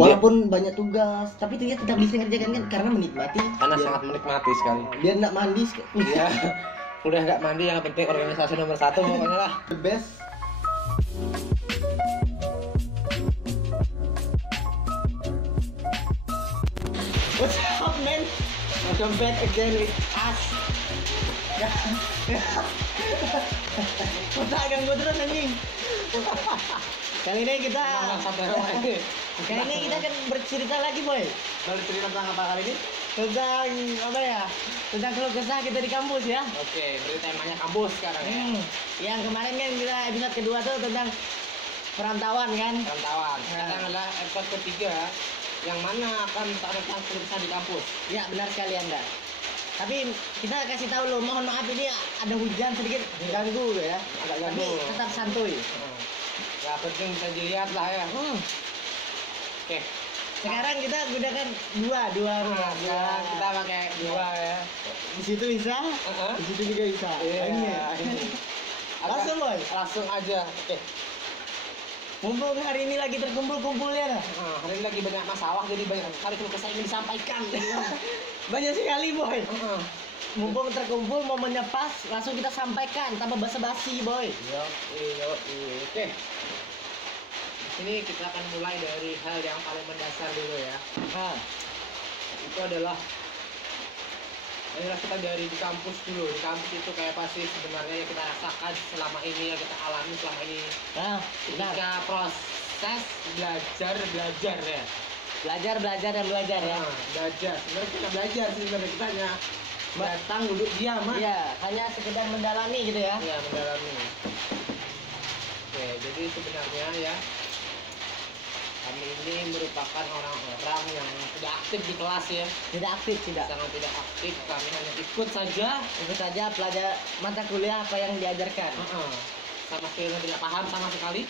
walaupun banyak tugas, tapi dia tetap bisa ngerjakan kan karena menikmati. Karena sangat menikmati sekali. Dia nggak mandi, Iya. Udah nggak mandi, yang penting organisasi nomor 1 pokoknya lah. the best. What's up, man? Welcome back again with us. Kota ganggu terus anjing. Kali ini kita akan bercerita lagi, boy. Lalu cerita tentang apa kali ini? Tentang apa ya? Tentang keluh kesah kita di kampus ya. Oke, berarti temanya kampus sekarang ya. Yang kemarin kan kita episode kedua tuh tentang perantauan kan. Perantauan. Sekarang adalah episode ketiga yang mana akan tentang keluh kesah di kampus. Ya, benar sekali Anda. Tapi kita kasih tahu lo, mohon maaf ini ada hujan sedikit ganggu ya. Agak Tapi ganggu. tetap santuy. Ya penting bisa dilihat lah ya. Oke. Sekarang kita gunakan dua rumah. Ya, kita pakai dua ya. Di situ bisa, di situ juga bisa. Iya. Langsung boy. Langsung aja. Oke. Mumpung hari ini lagi terkumpul-kumpulnya dah. Hari ini lagi banyak masalah, jadi banyak sekali keluh kesah ingin disampaikan. Banyak sekali boy. Mumpung terkumpul momennya pas, langsung kita sampaikan tanpa basa-basi boy. Yo. Oke. Ini kita akan mulai dari hal yang paling mendasar dulu ya. Itu adalah kita dari di kampus dulu. Di kampus itu kayak pasti sebenarnya yang kita rasakan selama ini, yang kita alami selama ini. Ketika proses belajar ya. Belajar dan belajar ya. Belajar. Sebenarnya kita belajar sih, sebenarnya kita hanya datang duduk diam. Iya, hanya sekedar mendalami gitu ya. Iya, mendalami. Oke, jadi sebenarnya ya kami ini merupakan orang-orang yang tidak aktif di kelas ya. Tidak aktif, Sangat tidak aktif, kami hanya ikut saja pelajar mata kuliah apa yang diajarkan. Sama sekali tidak paham sama sekali.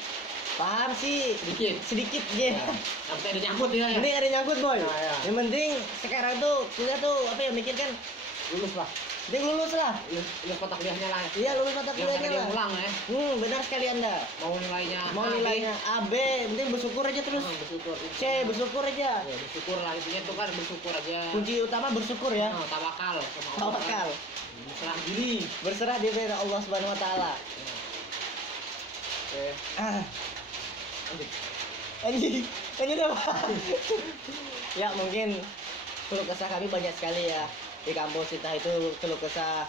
Paham sih sedikit ya. Sampai ada nyangkut ya. Ini ada nyangkut boy. Ya. Yang penting sekarang tuh kuliah tuh apa ya, mikir kan Lulus lah. dia lulus lah. Lulus mata kuliahnya lah. Iya, lulus mata Yang kuliahnya ada lah. ulang ya. Benar sekali Anda. Mau nilainya A, B, penting bersyukur aja terus. bersyukur. C, bersyukur aja. Ya, bersyukur lah, intinya tuh kan bersyukur aja. Kunci utama bersyukur ya. Tawakal sama Allah. Tawakal. Berserah diri. Berserah diri kepada Allah Subhanahu wa taala. Oke. Ini udah apa? Ya mungkin keluh kesah kami banyak sekali ya di kampus kita itu. Keluh kesah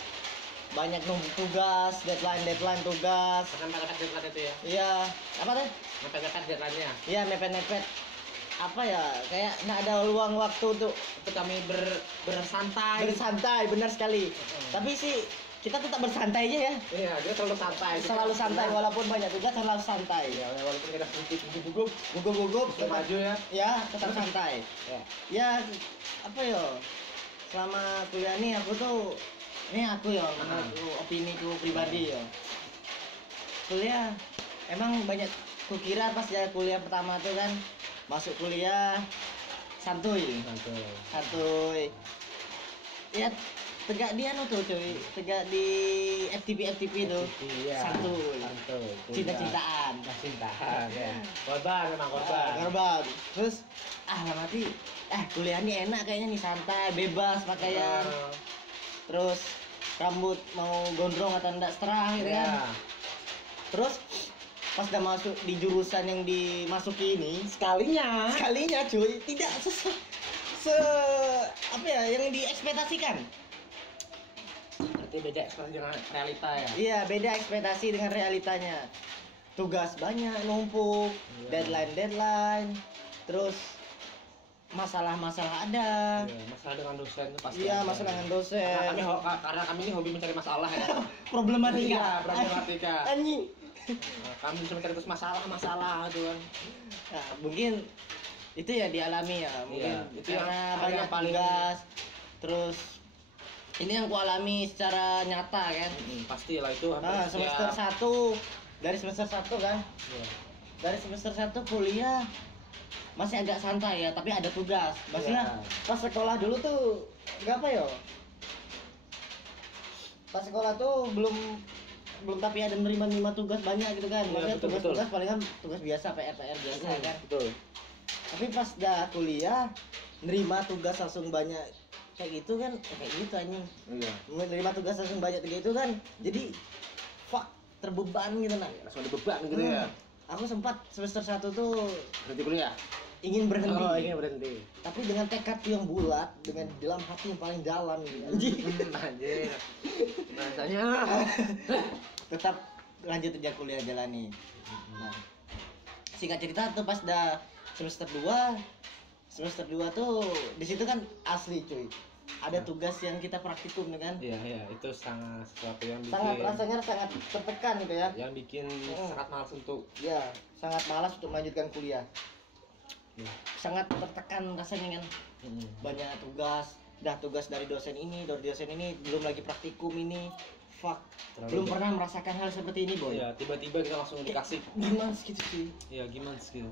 banyak numpuk tugas, deadline tugas. Mepet-mepet deadline itu ya. Iya, apa tuh? Mepet-mepet deadline-nya. Iya, mepet-mepet. Apa ya? Kayak nggak ada luang waktu untuk Kami bersantai. bersantai, benar sekali. Tapi sih kita tetap bersantai aja ya. Iya, dia selalu santai. Selalu santai walaupun banyak tugas, selalu santai. Ya, walaupun kita sedikit Gugup, kita maju ya. ya tetap santai. Ya apa ya? Selama kuliah nih aku ya, menurut opini ku pribadi ya. Kuliah emang banyak kukira pas ya kuliah pertama tuh kan masuk kuliah santuy. Ya tegak dia tuh cuy, tegak di FTP tuh. Iya. Santuy. Cinta-cintaan Ya. Korban. Terus mati kuliah ini enak kayaknya nih, santai, bebas pakaian. Terus rambut mau gondrong atau enggak serah gitu kan. Terus pas udah masuk di jurusan yang dimasuki ini, sekalinya cuy, tidak apa ya yang diekspektasikan. Berarti beda ekspektasi dengan realita ya. Iya, beda ekspektasi dengan realitanya. Tugas banyak numpuk, deadline, terus masalah ada. Iya, masalah dengan dosen itu pasti. Iya, ada. masalah dengan dosen. Karena kami ini hobi mencari masalah ya. Problematika. Anjing. Kami bisa mencari terus masalah gitu kan. Nah, mungkin itu ya dialami ya. Mungkin Itu karena yang banyak paling tugas. Terus ini yang ku alami secara nyata kan. Pastilah itu hampir semester 1 dari semester 1 kan. Iya. Dari semester 1 kuliah masih agak santai ya, tapi ada tugas. Maksudnya pas sekolah dulu tuh enggak apa ya? Pas sekolah tuh belum tapi ada menerima tugas banyak gitu kan. Maksudnya tugas-tugas palingan tugas biasa, PR biasa kan. Betul. Tapi pas dah kuliah nerima tugas langsung banyak kayak gitu kan, kayak gitu anjing. Iya. Nerima tugas langsung banyak kayak gitu kan, jadi fuck, terbeban gitu nah. Langsung ada beban gitu ya. Aku sempat semester 1 tuh Berhenti kuliah. ingin berhenti. Oh, ingin berhenti. Tapi dengan tekad yang bulat, dengan dalam hati yang paling dalam gitu. Anjing. Anjir. Rasanya Tetap lanjut aja kuliah jalani. Nah, singkat cerita tuh pas dah semester 2 tuh di situ kan asli cuy. Ada tugas yang kita praktikum kan. Iya, itu sangat sesuatu yang bikin Sangat rasanya sangat tertekan gitu ya. yang bikin sangat malas untuk Ya, sangat malas untuk melanjutkan kuliah. ya. Sangat tertekan rasanya kan. Banyak tugas, tugas dari dosen ini belum lagi praktikum ini. Fuck. Belum pernah merasakan hal seperti ini, boy. Iya, tiba-tiba kita langsung dikasih. Gimana gitu sih? Iya, gimana sih?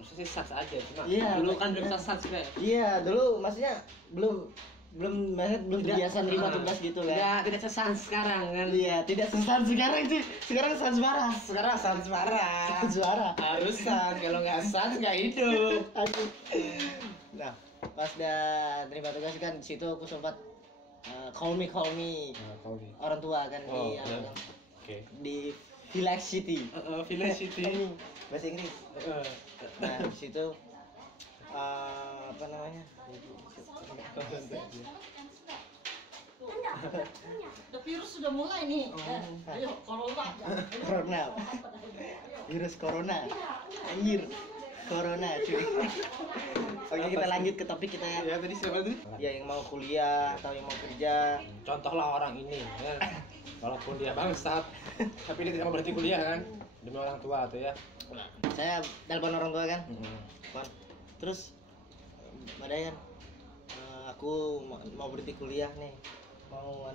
Maksudnya sas aja, cuma Iya, dulu kan belum sas kayak. Iya, dulu maksudnya belum terbiasa nerima tugas gitu kan. Tidak sesans sekarang kan. Iya, tidak sesans sekarang sih. Sekarang sans parah. Sekarang sans parah. Sans parah. Harus sans, kalau nggak sans nggak hidup. Aduh. Nah, pas dah terima tugas kan di situ aku sempat call me orang tua kan Oh, di iya. Oke. di Village City. Village City. Bahasa Inggris. Nah, di situ apa namanya? The virus sudah mulai nih. Ayo, corona. Virus corona. Anjir. Corona cuy. Oke, kita lanjut ke topik kita ya. Ya, tadi siapa tuh? Ya yang mau kuliah atau yang mau kerja. Contohlah orang ini ya. Walaupun dia bangsat, tapi dia tidak mau berhenti kuliah kan demi orang tua tuh ya. Saya telepon orang tua kan. Telepon. Terus Badayan, aku mau berhenti kuliah nih, mau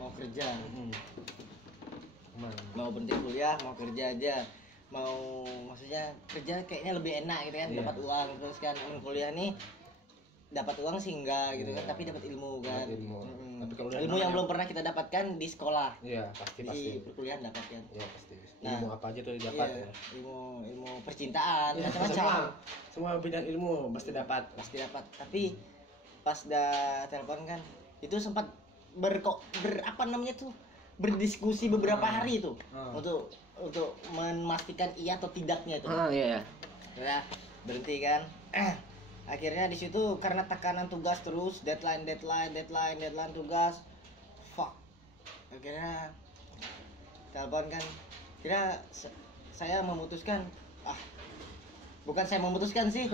mau kerja. Mau berhenti kuliah, mau kerja aja, maksudnya kerja kayaknya lebih enak gitu kan, dapat uang. Terus kan kuliah nih dapat uang sih enggak gitu kan, tapi dapat ilmu kan. Tapi kalau ilmu yang belum pernah kita dapatkan di sekolah. Iya, pasti. Di perkuliahan dapatkan. Iya, pasti. Nah, Ilmu apa aja tuh didapat ya. Ilmu percintaan, macam-macam. Semua bidang ilmu pasti dapat. Tapi pas dah telepon kan, itu sempat berdiskusi beberapa hari itu untuk memastikan iya atau tidaknya itu. Iya. Ya, berhenti kan. Akhirnya di situ karena tekanan tugas terus, deadline tugas. Fuck. Akhirnya telepon kan. Kira saya memutuskan, bukan saya memutuskan sih.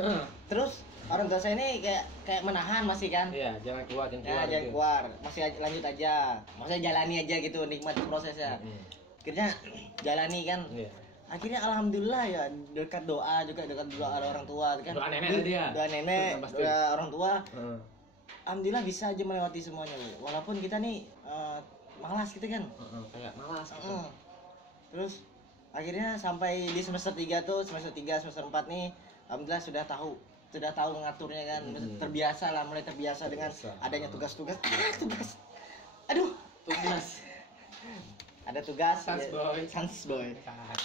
Terus orang tua saya ini kayak menahan masih kan. Iya, jangan keluar. Jangan keluar. Masih lanjut aja. Maksudnya jalani aja gitu, nikmati prosesnya. Akhirnya jalani kan. Iya. Akhirnya alhamdulillah ya, dekat doa orang tua kan. Doa nenek tadi ya. Doa nenek, Pasti. doa orang tua. Alhamdulillah bisa aja melewati semuanya. Walaupun kita nih malas gitu kan. Kayak malas. Terus akhirnya sampai di semester 3 tuh, semester 4 nih alhamdulillah sudah tahu mengaturnya kan. Mulai terbiasa dengan adanya tugas-tugas. Aduh, Tugas. ada tugas. Sans boy.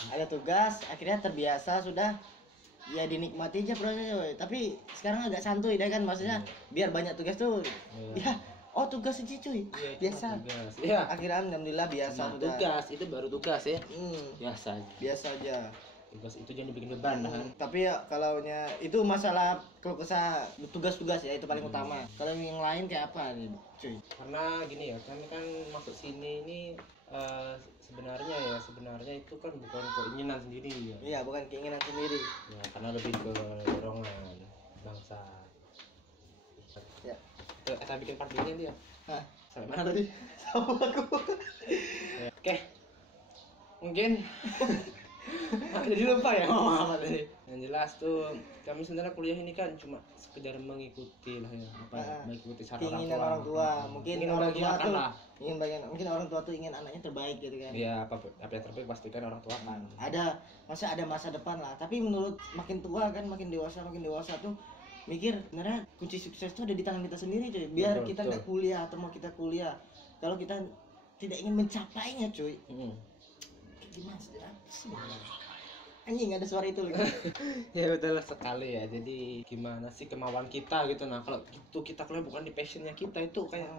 Ada tugas, akhirnya terbiasa sudah, ya dinikmati aja prosesnya. Tapi sekarang agak santuy deh kan, maksudnya biar banyak tugas tuh ya tugas aja cuy, biasa. Iya. Akhirnya alhamdulillah biasa sudah. Tugas itu baru tugas ya. Biasa aja. Tugas itu jangan dibikin beban kan. Tapi ya kalau itu masalah kalau kesah tugas-tugas ya itu paling utama. Kalau yang lain kayak apa nih cuy? Karena gini ya, kami kan masuk sini ini sebenarnya itu kan bukan keinginan sendiri ya. Iya, bukan keinginan sendiri. Ya, karena lebih ke dorongan bangsa. Ya. Kita bikin part B-nya dia. Hah? Sampai mana tadi? Sama aku. Ya, oke. Mungkin jadi lupa ya apa tadi. Yang jelas tuh kami sebenarnya kuliah ini kan cuma sekedar mengikuti lah ya, mengikuti saran keinginan orang tua. Mungkin orang tua tuh mungkin orang tua tuh ingin anaknya terbaik gitu kan. Iya, apa yang terbaik pastikan orang tua kan. Ada masa depan lah. Tapi menurut makin tua kan, makin dewasa tuh mikir sebenarnya kunci sukses tuh ada di tangan kita sendiri cuy. Biar kita nggak kuliah atau mau kita kuliah, kalau kita tidak ingin mencapainya cuy, gimana sih? Anjing ada suara itu lagi. Ya betul sekali ya. Jadi gimana sih kemauan kita gitu. Nah kalau gitu kita kuliah bukan di passionnya kita itu kayak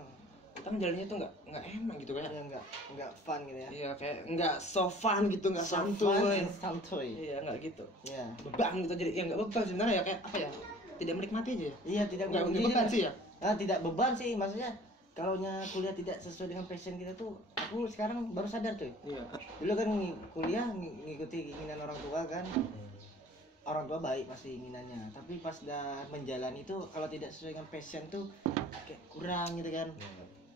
kita menjalannya tuh nggak enak gitu kayak. Ya enggak fun gitu ya. Iya kayak nggak so fun gitu, nggak So fun santuy. and santuy. Iya nggak gitu. Ya. Beban gitu jadi ya nggak beban sebenarnya ya kayak apa ya? Tidak menikmati aja. Iya, tidak Nggak beban beban sih ya. Tidak beban sih, maksudnya kalau kuliah tidak sesuai dengan passion kita tuh, aku sekarang baru sadar tuh. Iya. Dulu kan kuliah ngikuti keinginan orang tua kan. Orang tua baik pasti inginannya, tapi pas udah menjalani itu kalau tidak sesuai dengan passion tuh kayak kurang gitu kan.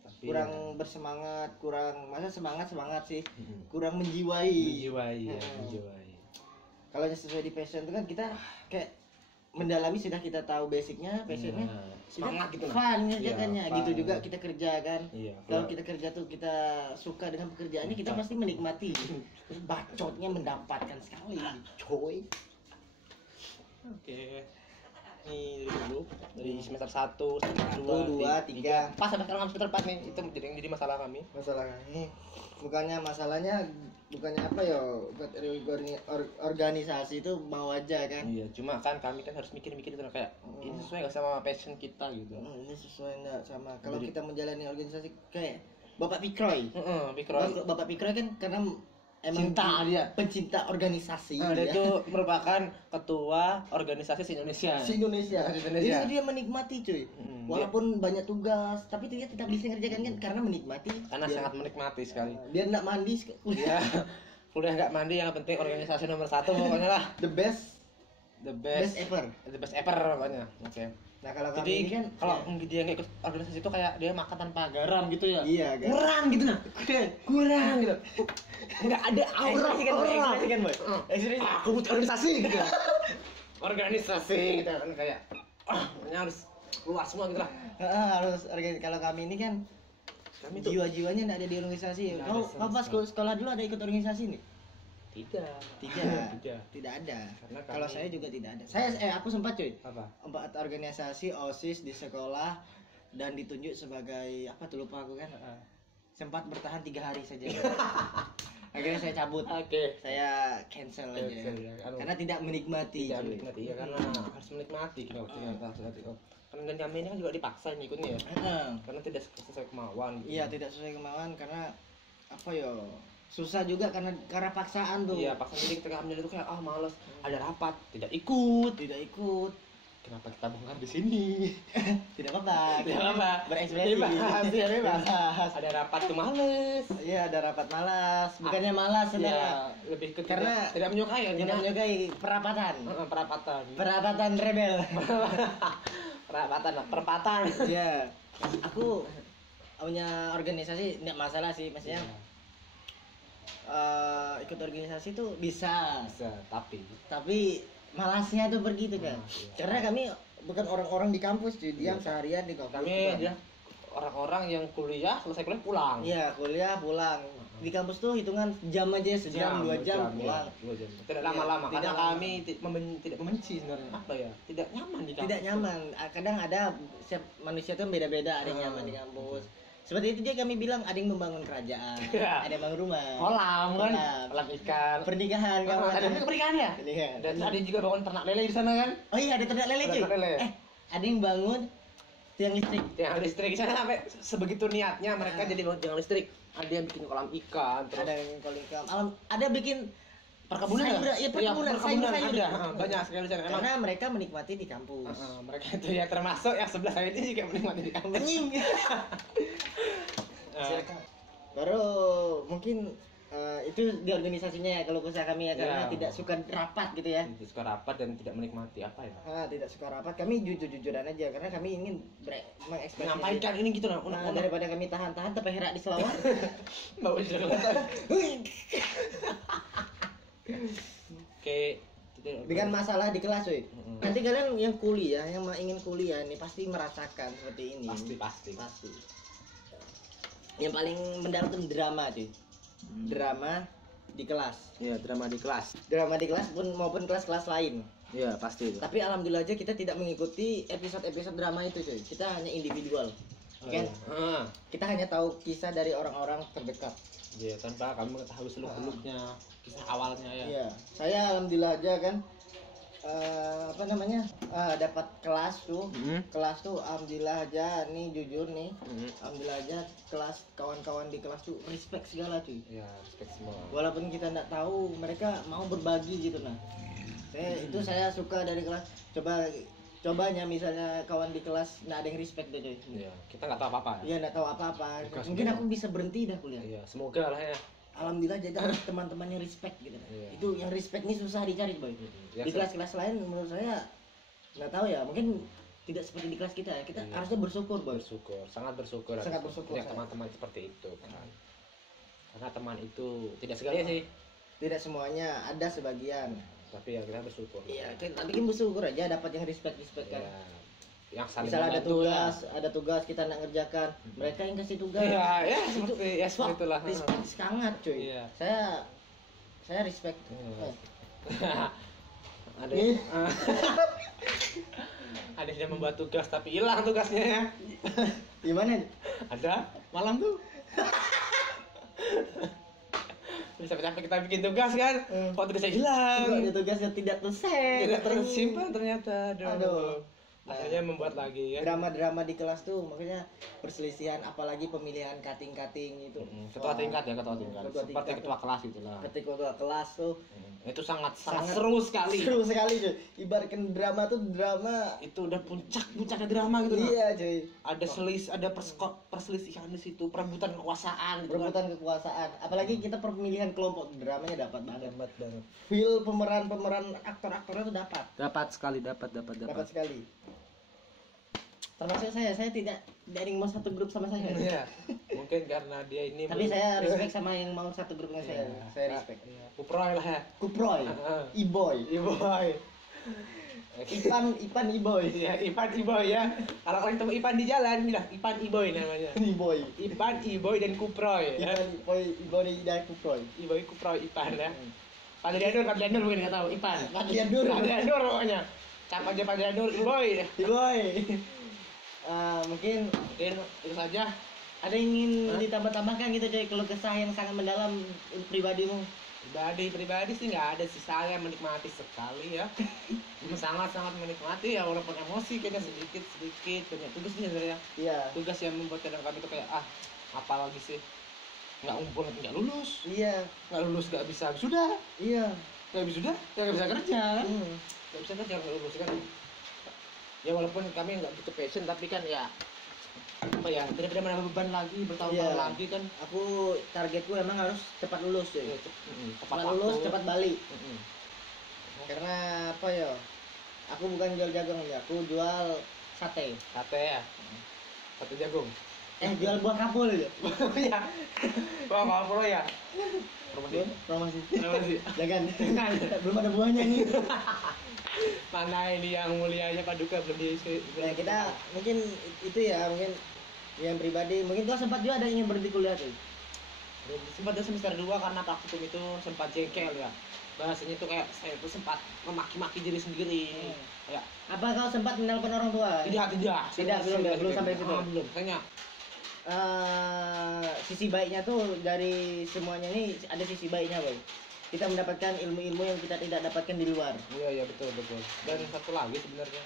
Tapi Kurang bersemangat, masa semangat sih, kurang menjiwai. menjiwai ya, Hmm. menjiwai. Kalau yang sesuai di passion itu kan kita kayak mendalami, sudah kita tahu basicnya, passionnya, Semangat gitu nah. fun Iya, ngerjakannya. fun. Gitu juga kita kerja kan. Iya. Kalau kita kerja tuh kita suka dengan pekerjaannya, kita pasti menikmati. Terus bacotnya mendapatkan sekali, coy. Oke. Ini dulu dari semester 1, semester 1, 2, 3. Pas sampai sekarang semester 4 nih. Itu yang jadi masalah kami. Masalah ini masalahnya bukannya apa ya, buat organisasi itu mau aja kan. Iya, cuma kan kami kan harus mikir-mikir itu kayak ini sesuai gak sama passion kita gitu. Ini sesuai enggak sama kalau kita menjalani organisasi kayak Bapak Pikroy. Heeh, Pikroy. Bapak Pikroy kan karena emang Cinta dia. pencinta organisasi. Dia ya. itu merupakan ketua organisasi se-Indonesia. Indonesia. Indonesia. Dia menikmati cuy. Walaupun banyak tugas, tapi dia tetap bisa ngerjakan kan karena menikmati. Karena Dia- sangat menikmati sekali. Dia enggak mandi Dia kuliah nggak mandi, yang penting organisasi nomor 1 pokoknya lah. the best The best ever. The best ever pokoknya. Oke. Nah, kalau Jadi kami ini kan kalau dia nggak ikut organisasi itu kayak dia makan tanpa garam gitu ya. iya kan. Kurang gitu nah. Kurang gitu. Nggak ada aura. Ekspresikan, Boy. Aku butuh organisasi gitu. Organisasi gitu kan kayak pokoknya harus keluar semua gitu lah. Harus kalau kami ini kan Kami tuh jiwa-jiwanya enggak ada di organisasi. Nggak Kau ada sama pas sekolah dulu ada ikut organisasi nih? tidak. Tidak ada. Karena Kalau kami- saya juga tidak ada. Aku sempat cuy. Apa? 4 organisasi OSIS di sekolah dan ditunjuk sebagai apa tuh, lupa aku kan. Sempat bertahan 3 hari saja. Akhirnya saya cabut. Oke. Saya cancel aja. Cancel ya. Karena tidak menikmati. Tidak cuy. menikmati ya karena harus menikmati kita. Karena dan kami ini kan juga dipaksa nih ikutnya ya. Karena tidak sesuai kemauan. Gitu. Iya, tidak sesuai kemauan karena apa ya? Susah juga karena paksaan tuh. Iya, paksa jadi ketika ambil itu kayak males, ada rapat, tidak ikut. Tidak ikut. Kenapa kita bongkar di sini? Tidak apa-apa. Tidak apa. Berekspresi. Bebas, ya bebas. Bebas. Ada rapat tuh males. Iya, ada rapat malas. Bukannya malas, Iya, saudara. lebih ke Karena tidak menyukai kan Tidak menyukai perapatan. perapatan. Perapatan rebel. Perapatan, perempatan. Iya. Aku punya organisasi enggak masalah sih, maksudnya. Ikut organisasi tuh bisa, Bisa, tapi malasnya tuh begitu kan. Iya. Karena kami bukan orang-orang di kampus cuy, diam seharian di kampus. kami adalah orang-orang yang kuliah selesai kuliah pulang. Iya, kuliah pulang. Di kampus tuh hitungan jam aja, sejam, 2 jam pulang. Ya, 2 jam. Tidak Iya, lama-lama tidak karena lama. kami tidak membenci sebenarnya. Apa ya? Tidak nyaman di kampus. Tidak nyaman. Kadang ada setiap manusia tuh beda-beda, ada yang nyaman di kampus. Seperti itu dia kami bilang, ada yang membangun kerajaan, Iya. ada yang bangun rumah. Kolam kan? Kolam. Kolam ikan. Pernikahan kawan. Ada juga pernikahan ya? Pernikahan. Dan ada juga bangun ternak lele di sana kan? Oh iya, ada ternak lele cuy. Ternak lele. Ada yang bangun tiang listrik. Tiang listrik di sana sampai sebegitu niatnya mereka jadi bangun tiang listrik. Ada yang bikin kolam ikan, terus Ada yang kolam alam, ada bikin perkebunan sayur, ya? iya, perkebunan, sayur. ada. Banyak sekali di sana. Emang Karena mereka menikmati di kampus. mereka itu ya termasuk yang sebelah saya ini juga menikmati di kampus. Anjing. Baru mungkin itu di organisasinya ya kalau usaha kami ya, karena Iya. tidak suka rapat gitu ya. Tidak suka rapat dan tidak menikmati apa ya? Tidak suka rapat, kami jujur-jujuran aja karena kami ingin mengekspresi Menyampaikan ini gitu nah, daripada kami tahan-tahan tapi herak di selawat. bawa di kelihatan. Oke, Dengan masalah di kelas cuy. Nanti kalian yang kuliah, yang ingin kuliah ini pasti merasakan seperti ini. pasti. Yang paling mendalam itu drama cuy. Drama di kelas. Iya, drama di kelas. Drama di kelas pun maupun kelas-kelas lain. Iya, pasti itu. Tapi alhamdulillah aja kita tidak mengikuti episode-episode drama itu cuy. Kita hanya individual. Kan? Kita hanya tahu kisah dari orang-orang terdekat. Iya, tanpa kamu mengetahui seluk-beluknya. kisah awalnya ya. Iya, saya alhamdulillah aja kan dapat kelas tuh. Kelas tuh alhamdulillah aja nih, jujur nih. Alhamdulillah aja kelas, kawan-kawan di kelas tuh respect segala cuy. Ya, respect semua. Walaupun kita nggak tahu, mereka mau berbagi gitu nah. Saya suka dari kelas. Cobanya misalnya kawan di kelas nggak ada yang respect deh cuy. Iya, kita nggak tahu apa-apa. Iya, nggak tahu apa-apa. Tugas Mungkin semua. aku bisa berhenti dah kuliah. Iya, semoga lah ya. Alhamdulillah jadi teman-teman yang respect gitu. Iya. Itu yang respect ini susah dicari boy. Ya, Di kelas-kelas lain menurut saya nggak tahu ya, mungkin tidak seperti di kelas kita ya. Kita Iya. harusnya bersyukur boy. sangat bersyukur Sangat atas bersyukur, punya saya. teman-teman seperti itu kan. Karena teman itu tidak segalanya sih, Tidak semuanya, ada sebagian. tapi ya kita bersyukur. Iya, tapi kan bersyukur aja dapat yang respect kan. Ya, yang saling Misalnya membantu ya. ada tugas kita nak ngerjakan, mereka yang kasih tugas. Iya, ya Itu seperti ya seperti wah, itulah. respect sangat cuy. Iya. Saya respect. Iya. Ada Ih. ada yang membuat tugas tapi hilang tugasnya ya. Gimana? Ada malam tuh. Bisa sampai kita bikin tugas kan, kok tugasnya hilang. Ada tugas yang tidak terset. Tidak tersimpan ternyata. Aduh. Akhirnya membuat lagi ya. Drama-drama di kelas tuh makanya perselisihan, apalagi pemilihan cutting itu. Ketua tingkat ya, ketua tingkat. Ketua Seperti tingkat. ketua kelas gitu lah. Ketika kelas tuh Itu sangat Sangat seru sekali. seru sekali cuy. Ibaratkan drama tuh drama. Itu udah puncaknya drama gitu. Nah. Iya cuy. Ada perselisihan di situ, perebutan kekuasaan gitu. Perebutan kekuasaan. Apalagi kita pemilihan kelompok, dramanya dapat banget. Hebat banget. Feel pemeran aktor-aktornya tuh dapat. Dapat sekali, dapat. Dapat sekali. Termasuk saya tidak ada yang mau satu grup sama saya. Iya. Mungkin karena dia ini Tapi saya respect sama yang mau satu grup dengan saya. Iya. Saya respect. Iya. Kuproy lah ya. Kuproy, Heeh. Iboy, Iboy. Ipan Iboy, Iya, Ipan Iboy ya. Kalau kalian ketemu Ipan di jalan, bilang Ipan Iboy namanya. Iboy, Ipan Iboy dan Kuproy ya. Iboy dan Kuproy. Iboy Kuproy Ipan ya. Padlianur mungkin nggak tahu Ipan. Padlianur. Padlianur pokoknya. Cap aja Padlianur Iboy. Iboy. Mungkin Itu saja. ada yang ingin ditambah-tambahkan gitu coy, kalau kesah yang sangat mendalam pribadimu. Pribadi sih nggak ada sih, saya menikmati sekali ya. Sangat menikmati ya, walaupun emosi kayaknya sedikit banyak tugas nih sebenarnya. Iya. Tugas yang membuat kadang kami tuh kayak apa lagi sih, nggak lulus Iya. nggak bisa sudah Iya. nggak bisa kerja kan, Hmm. nggak bisa kerja nggak lulus kan. Ya walaupun kami nggak butuh passion, tapi kan ya apa ya, daripada menambah beban lagi bertahun-tahun Iya. lagi kan. Aku targetku emang harus cepat lulus Ya, cuy. tepat Cepat lulus, waktu. cepat balik. Mm-mm. Karena apa ya? Aku bukan jual jagung ya, aku jual sate. Sate ya, sate jagung. Jual buah kapul ya. Ya, wah kalau ya. Promosi. Promosi. Jangan. Belum ada buahnya nih. Mana ini yang mulianya Paduka belum diisi. Nah, kita mungkin itu ya, mungkin yang pribadi, mungkin tuh sempat juga ada yang ingin berhenti kuliah tuh. Sempat semester 2 karena praktikum itu sempat jengkel ya. Bahasanya tuh kayak saya tuh sempat memaki-maki diri sendiri. Kayak Apa kau sempat menelpon orang tua? tidak. Belum sampai situ. Belum. Kayaknya Sisi baiknya tuh dari semuanya ini ada sisi baiknya boy. Kita mendapatkan ilmu-ilmu yang kita tidak dapatkan di luar. iya betul. Dan satu lagi sebenarnya,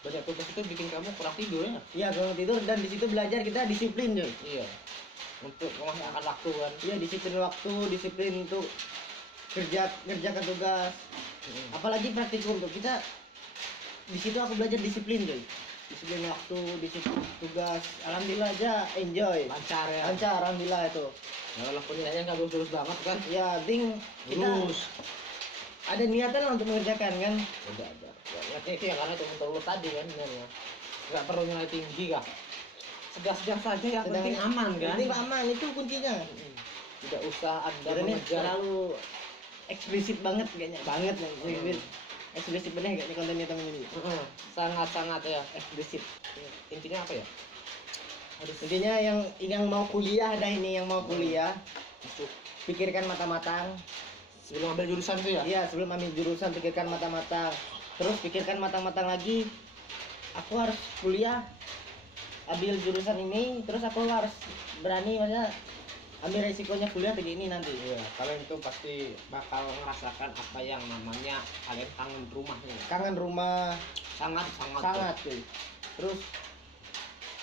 banyak tugas itu bikin kamu kurang tidur ya. Iya, kalau tidur dan di situ belajar kita disiplin coy. Iya. Untuk memanfaatkan waktu kan. Iya, disiplin waktu, disiplin untuk kerjakan tugas. Apalagi praktikum tuh kita di situ aku belajar disiplin coy. Disiplin waktu, disiplin tugas. Alhamdulillah aja enjoy. Lancar ya. Lancar alhamdulillah itu. Ya walaupun nilainya nggak lulus banget kan. Ya, penting kita Lulus. ada niatan lah untuk mengerjakan kan. Ada. Ya, itu ya karena itu untuk lulus tadi kan sebenarnya. Nggak perlu nilai tinggi kah. Sedang saja yang penting aman kan. Penting aman itu kuncinya. Tidak usah Anda Karena ini mengejar. terlalu eksplisit banget kayaknya. Banget nih. Eksplisit banget kayaknya kontennya temen ini. Sangat ya. Eksplisit. Intinya apa ya? Intinya yang mau kuliah dah ini, yang mau kuliah Masuk. pikirkan matang-matang. Sebelum ambil jurusan tuh ya. Iya, sebelum ambil jurusan pikirkan matang-matang. Terus pikirkan matang-matang lagi. Aku harus kuliah, ambil jurusan ini, terus aku harus berani, maksudnya ambil resikonya kuliah begini nanti. Iya, kalian itu pasti bakal merasakan apa yang namanya kalian kangen rumahnya. Kangen rumah Sangat sangat. sangat cuy. Terus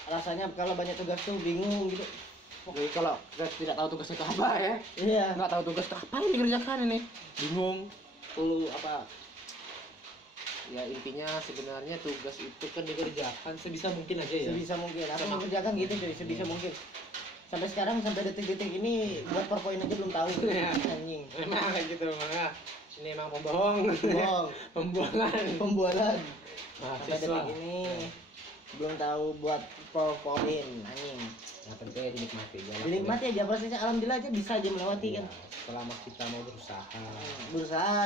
rasanya kalau banyak tugas tuh bingung gitu. Jadi kalau kita tidak tahu tugasnya itu apa ya, Iya. nggak tahu tugas itu apa yang dikerjakan ini, bingung. Perlu apa? Ya intinya sebenarnya tugas itu kan dikerjakan sebisa mungkin aja ya. Sebisa mungkin. Aku Sama. mengerjakan gitu cuy, sebisa Iya. mungkin. Sampai sekarang sampai detik-detik ini buat PowerPoint aja belum tahu. Iya. Anjing. Memang kayak gitu makanya ini emang pembohong. Bohong. Pembuangan. Pembualan. Nah, Sampai detik ini belum tahu buat PowerPoint anjing. Yang penting dinikmati. Jangan Dinikmati aja prosesnya, alhamdulillah aja bisa aja melewati Iya, kan. selama kita mau berusaha. Berusaha,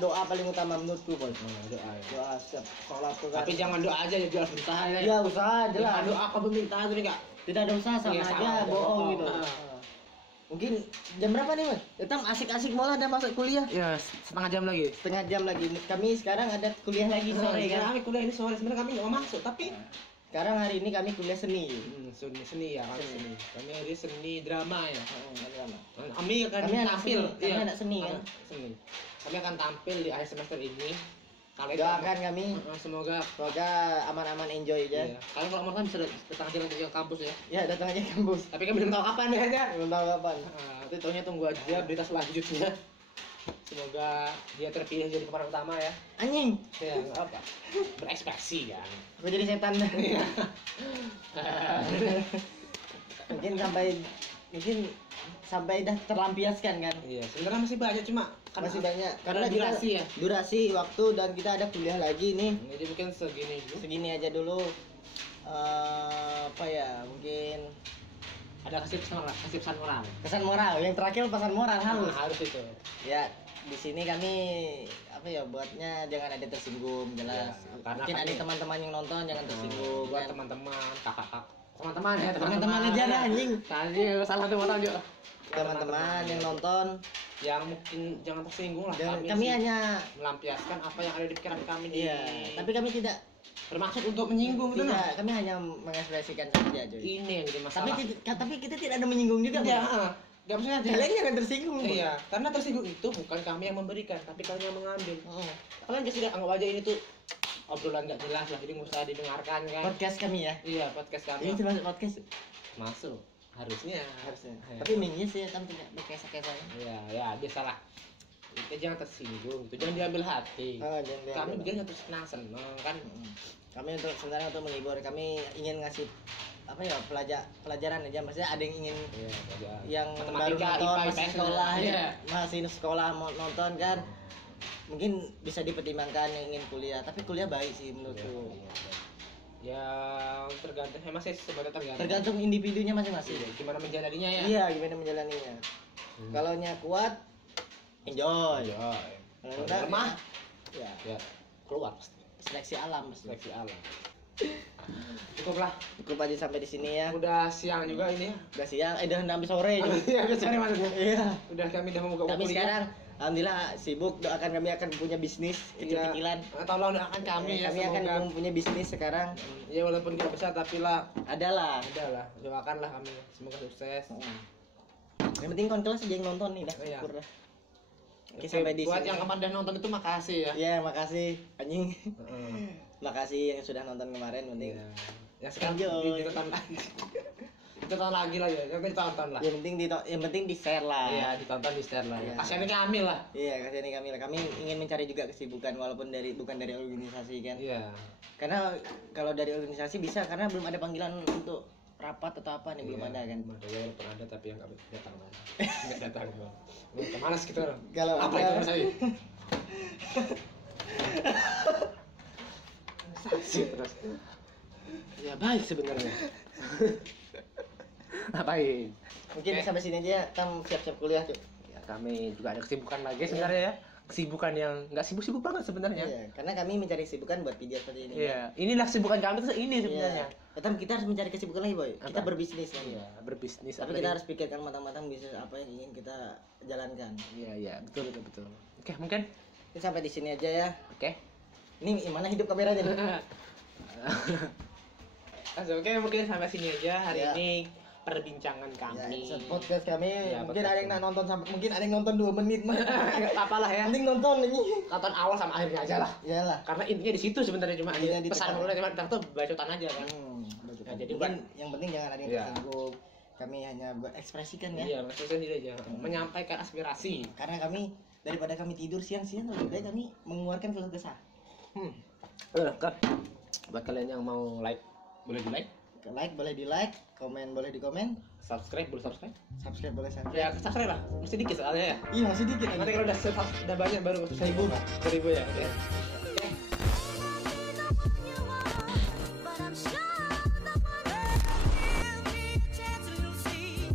doa paling utama menurutku, Boy. Doa ya. Doa setiap sholat tuh kan. Tapi jangan doa aja ya, jangan berusaha ya. Iya, usaha jelas. Jangan doa apa permintaan itu enggak. Tidak ada usaha sama Iya, aja sama aja, bohong bohong. gitu. Ah. Mungkin jam berapa nih, Mas? Kita asik-asik malah ada masuk kuliah. Ya, setengah jam lagi. Setengah jam lagi. Kami sekarang ada kuliah lagi sore kan. Kami kuliah ini sore sebenarnya kami nggak mau masuk tapi Sekarang hari ini kami kuliah seni. seni ya kami Seni. seni. Kami hari ini seni drama ya. Kami Kami akan Kami anak tampil. seni, kami anak seni, kan? Seni. Kami akan tampil di akhir semester ini. Kalian doakan kami semoga semoga aman-aman enjoy aja. iya. Kalian kalau mau kan bisa datang aja nanti ke kampus ya. Ya datang aja kampus. Tapi kan belum tahu kapan ya aja. Belum tahu kapan. Nanti tahunya tunggu aja berita selanjutnya. Semoga dia terpilih jadi pemeran utama ya. Anjing, Ya nggak apa. Berekspresi kan. aku jadi setan. Iya. mungkin sampai dah terlampiaskan kan. Iya, sebenarnya masih banyak cuma Masih banyak karena kita- durasi ya. Durasi waktu dan kita ada kuliah lagi nih. Jadi mungkin segini dulu. Segini aja dulu. Apa ya? Mungkin Ada kasih pesan moral. pesan moral. Yang terakhir pesan moral harus. Harus itu. Ya, di sini kami apa ya buatnya jangan ada tersinggung jelas. Ya, karena Mungkin ada kami- teman-teman yang nonton jangan tersinggung. Buat kan. teman-teman, kakak-kakak. Teman-teman ya, Teman-teman aja dah anjing. Tadi salah tuh motor juga. Teman-teman yang nonton, Yang mungkin jangan tersinggung lah. kami sih hanya melampiaskan apa yang ada di pikiran kami. iya, tapi kami tidak bermaksud untuk menyinggung itu nah. kami hanya mengekspresikan saja, cuy. Ini yang jadi Tapi masalah. tapi kita tidak ada menyinggung juga. Iya, Bang. nggak maksudnya Kalian jangan tersinggung. Bang. Iya, karena tersinggung itu bukan kami yang memberikan, tapi kalian yang mengambil. Oh. Kalian just tidak anggap aja ini tuh obrolan nggak jelas lah, jadi nggak usah didengarkan kan. Podcast kami ya. Iya, podcast kami Ini cuma podcast masuk harusnya. harusnya. Iya. Tapi minggis sih kan tidak berkesa-kesa. Iya, ya biasalah. Itu jangan tersinggung, itu jangan diambil hati. Oh, jangan Kami diambil. bikin satu senang kan. Kami untuk sebenarnya untuk menghibur, kami ingin ngasih apa ya pelajaran aja, maksudnya ada yang ingin Iya, aja. yang baru Matematika, nonton IPA, masih IPS, sekolah iya. ya, masih sekolah mau nonton kan, mungkin bisa dipertimbangkan yang ingin kuliah, tapi kuliah baik sih menurutku. Iya. Ya tergantung, masih sebenarnya tergantung. Tergantung individunya masing-masing. Iya, gimana menjalaninya ya. Iya, gimana menjalaninya. Kalau nya kuat, enjoy. Iya. Kalau Kalau enggak, lemah, ya ya keluar pasti. seleksi alam pasti. Seleksi alam. Cukuplah. Cukup aja sampai di sini ya. Udah siang juga ini ya. Udah siang, udah sampai sore. juga. Iya, biasanya maksudnya. Iya. Udah kami udah membuka Kami kuliah. sekarang alhamdulillah sibuk, doakan kami akan punya bisnis kecil-kecilan. Iya. Tolong doakan kami ya, Kami akan semoga. mempunyai bisnis sekarang. Ya walaupun tidak besar tapi lah Adalah. lah doakanlah kami semoga sukses. Yang penting kon kelas aja yang nonton nih dah. Iya. Syukur dah. Oke, sampai di buat sini. yang kemarin udah nonton itu makasih ya. Iya, makasih anjing. Heeh. Makasih yang sudah nonton kemarin penting. Iya. Ya sekarang Enjoy. ditonton lagi. Ditonton lagi lah ya. Yang ditonton lah. Yang penting di share lah. Iya, ditonton di share lah. Iya. Kasihan kami lah. Iya, kasihan kami lah. Kami ingin mencari juga kesibukan walaupun bukan dari organisasi kan. Iya. Karena kalau dari organisasi bisa karena belum ada panggilan untuk rapat atau apa nih belum Iya, ada kan. belum ada ya, walaupun ada tapi yang nggak datang lah. Nggak datang bang. Kemana sih kita orang? Kalau Apa ada- itu saya? Saksi terus. Ya baik sebenarnya. Ngapain? Mungkin Oke. sampai sini aja, kita siap-siap kuliah, Cuk. Ya kami juga ada kesibukan lagi sebenarnya ya. Kesibukan yang nggak sibuk-sibuk banget sebenarnya. Iya, karena kami mencari kesibukan buat video seperti ini. Iya. Inilah kesibukan kami tuh ini sebenarnya. Iya. Tetap kita harus mencari kesibukan lagi, Boy. Kita Apa? berbisnis kan. Iya, berbisnis. Tapi apalagi- kita harus pikirkan matang-matang bisnis apa yang ingin kita jalankan. Iya, iya, betul betul betul. Oke, mungkin. Kita sampai di sini aja ya. Oke. Ini mana hidup kameranya nih? Oke, mungkin sampai sini aja hari Ya. ini. perbincangan Ya, kami. episode podcast kami. Ya, Mungkin podcast ada yang nak nonton sampai mungkin ada yang nonton 2 menit mah. Enggak apa-apa lah ya. Mending nonton ini. Nonton awal sama akhirnya aja lah. Iyalah. Karena intinya di situ sebenarnya cuma Intinya di pesan tekan. mulai cuma tuh bacotan aja kan. Betul. Nah, jadi mungkin yang penting jangan ada yang Iya. tersinggung. Kami hanya berekspresikan ya. Iya, maksudnya sendiri aja. Menyampaikan aspirasi. Karena kami daripada kami tidur siang-siang lebih baik kami mengeluarkan keluh kesah. Kan. Buat kalian yang mau like, boleh di like, Like boleh di like, komen boleh di komen, subscribe boleh subscribe. subscribe boleh subscribe. Ya, subscribe lah. Mesti dikit soalnya ya. Iya masih dikit Nanti lagi. kalau udah banyak baru 1000 ya. Oke. But I'm sure the one will give me a chance to see.